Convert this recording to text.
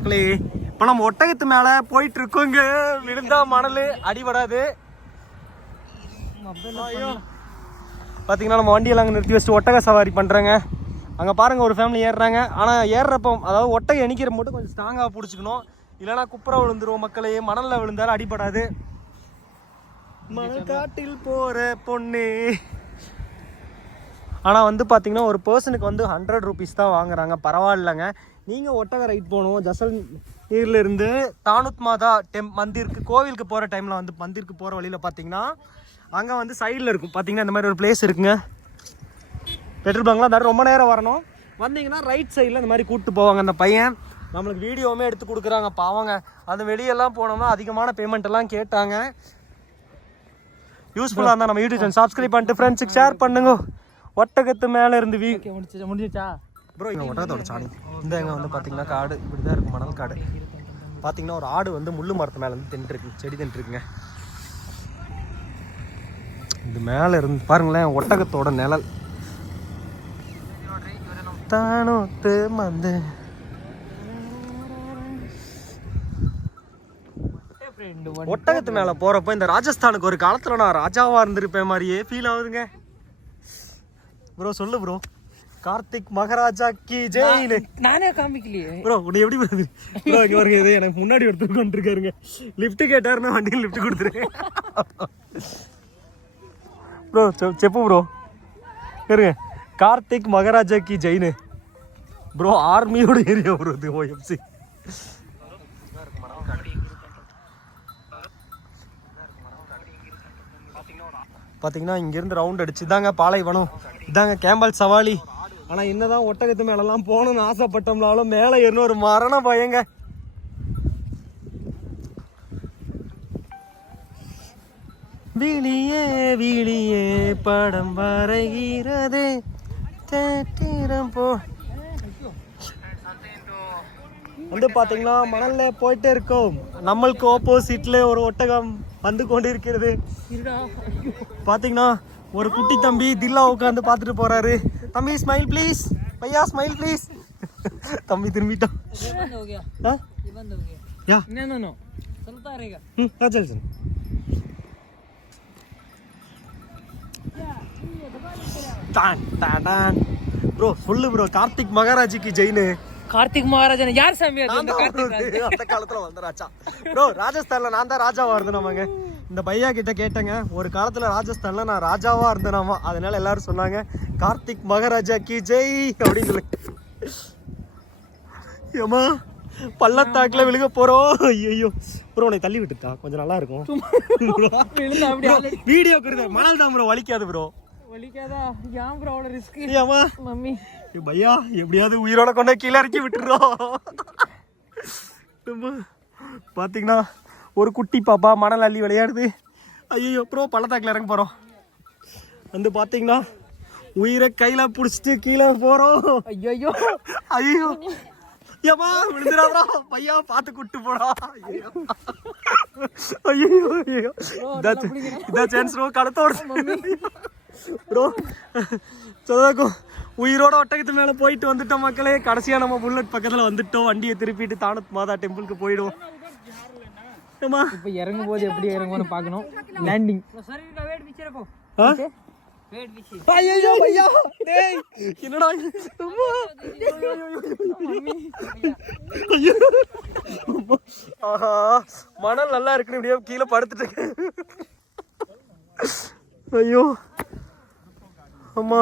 இப்போ நம்ம ஒட்டகத்து மேல போயிட்டு இருக்கோங்க. விழுந்தா மணல் அடிபடாது. பாத்தீங்கன்னா நம்ம வண்டியெல்லாம் அங்கே நிறுத்தி வச்சுட்டு ஒட்டக சவாரி பண்றாங்க. அங்கே பாருங்க ஒரு ஃபேமிலி ஏறுறாங்க. ஆனால் ஏறுறப்போ அதாவது ஒட்டகை எண்ணிக்கிற மட்டும் கொஞ்சம் ஸ்ட்ராங்காக பிடிச்சிக்கணும், இல்லைன்னா குப்புற விழுந்துரும். மக்களே மணலில் விழுந்தாலும் அடிபடாது. மணக்காட்டில் போகிற பொண்ணு. ஆனால் வந்து பார்த்தீங்கன்னா ஒரு பர்சனுக்கு வந்து 100 rupees தான் வாங்குறாங்க. பரவாயில்லைங்க. நீங்கள் ஒட்டக ரைட் போகணும். ஜசல்மீர்லேருந்து தானுத் மாதா மந்திருக்கு கோவிலுக்கு போகிற டைமில் வந்து மந்திருக்கு போகிற வழியில் பார்த்தீங்கன்னா அங்கே வந்து சைடில் இருக்கும் பார்த்தீங்கன்னா இந்த மாதிரி ஒரு பிளேஸ் இருக்குங்க. பெட்ரோல் பங்க்லாம் தான் ரொம்ப நேரம் வரணும். வந்தீங்கன்னா ரைட் சைடில் இந்த மாதிரி கூப்பிட்டு போவாங்க. அந்த பையன் நம்மளுக்கு வீடியோவுமே எடுத்து கொடுக்குறாங்க. பாவங்க அது வெளியெல்லாம் போனோம்னா அதிகமான பேமெண்ட் எல்லாம் கேட்டாங்க. யூஸ்ஃபுல்லாக இருந்தால் நம்ம யூடியூப் சேனல் சப்ஸ்கிரைப் பண்ணிட்டு ஃப்ரெண்ட்ஸுக்கு ஷேர் பண்ணுங்க. ஒட்டகத்து மேலே இருந்து முடிஞ்சிச்சா ப்ரோ? இங்கே ஒட்டகத்தோட சாணி இந்த எங்கே வந்து பார்த்தீங்கன்னா காடு இப்படி தான் இருக்கும், மணல் காடு. பார்த்தீங்கன்னா ஒரு ஆடு வந்து முள்ளு மரத்து மேலே வந்து தின்ட்டுருக்கு, செடி தின்ட்டுருக்குங்க. இது மேலே இருந்து பாருங்களேன் ஒட்டகத்தோட நிழல். தானோத்து வந்து ஒட்டகத்து மேல போறப்ப இந்த ராஜஸ்தானுக்கு ஒரு காலத்துல நான் ராஜாவா இருந்திருப்பேன் மாதிரியே ஃபீல் ஆகுதுங்க. ப்ரோ சொல்லு ப்ரோ. கார்த்திக் மகாராஜா கி ஜெயின். நானே காமிக்கலையே ப்ரோ. உன்னை எப்படி ப்ரோ இங்க வருங்க. இது எனக்கு முன்னாடி ஒருத்தர் கொண்டிருக்காருங்க. லிஃப்ட் கேட்டாருன்னா வண்டியில் லிஃப்ட் கொடுத்துருக்கேன் ப்ரோ. செப்பு ப்ரோ இருங்க. கார்த்திக் மகாராஜா கி ஜெயின் ப்ரோ. ஆர்மியோட ஏரியா ப்ரோ இது OFC. பார்த்தீங்கன்னா இங்கேருந்து ரவுண்ட் அடிச்சு இதாங்க பாலைவனம், இதாங்க கேம்பல் சவாலி. ஆனால் என்னதான் ஒட்டகத்து மேலெல்லாம் போகணும்னு ஆசைப்பட்டோம்னாலும் மேலே ஏறின ஒரு மரண பயங்க. விழியே விழியே படம் வரைகிறது தேட்டிரம் போ வந்து பார்த்தீங்கன்னா மணலில் போயிட்டே இருக்கோம். நம்மளுக்கு ஆப்போசிட்ல ஒரு ஒட்டகம் வந்து கொண்டு இருக்கிறது. பார்த்தீங்கன்னா ஒரு குட்டி தம்பி தில்லா உட்காந்து பார்த்துட்டு போறாரு. தம்பி smile please, Bhaiya smile please. தம்பி திரும்பிட்டான். ப்ரோ சொல்லு ப்ரோ. கார்த்திக் மகாராஜிக்கு ஜெயின். கார்த்திக் மகாராஜன் யார் சாமி? அந்த காலத்துல வந்த ராஜா ப்ரோ. ராஜஸ்தான்ல நான் தான் ராஜாவா இருந்தேனாமாங்க. இந்த பையா கிட்ட கேட்டேங்க. ஒரு காலத்துல ராஜஸ்தான்ல நான் ராஜாவா இருந்தேனாமா. அதனால எல்லாரும் சொன்னாங்க கார்த்திக் மகாராஜா கி ஜெய் அப்படின்னு சொல்லி. ஏமா பள்ளத்தாக்குல விழுக போறோம். ஐயோ ப்ரோ உன்னை தள்ளி விட்டுட்டா கொஞ்சம் நல்லா இருக்கும். வீடியோ கொடுத்த மணல் தான் ப்ரோ வலிக்காது ப்ரோ. வலிக்காதா? ஏன் ப்ரோ அவ்வளவு ரிஸ்க்? ஏமா மம்மி பையா எப்படியாவது உயிரோட கொண்டு கீழே இறக்கி விட்டுறோம். பார்த்தீங்கன்னா ஒரு குட்டி பாப்பா மணல் அள்ளி விளையாடுது. ஐயோ ப்ரோ பள்ளத்தாக்கில் இறங்க போகிறோம். வந்து பார்த்தீங்கன்னா உயிரை கையில் பிடிச்சிட்டு கீழே போகிறோம். ஐயோ ஐயோ ஏமா விழுந்துடாதா பையா பார்த்து கூட்டு போடா. ஐயோ ஐயோ இதான் சான்ஸ் ப்ரோ. கடத்தோட ப்ரோ சதாக்கும் உயிரோட ஒட்டகத்து மேலே போயிட்டு வந்துட்டோம் மக்களே. கடைசியாக நம்ம புல்லட் பக்கத்தில் வந்துட்டோம். வண்டியை திருப்பிட்டு தானத் மாதா டெம்பிளுக்கு போயிடுவோம். இப்போ இறங்கும் போது எப்படி இறங்கும்னு பார்க்கணும். லேண்டிங் ஐயோ ஐயா டேய் என்னடா ஆஹா மணல் நல்லா இருக்குன்னு இப்படியே கீழே படுத்துட்டேன். ஐயோ அம்மா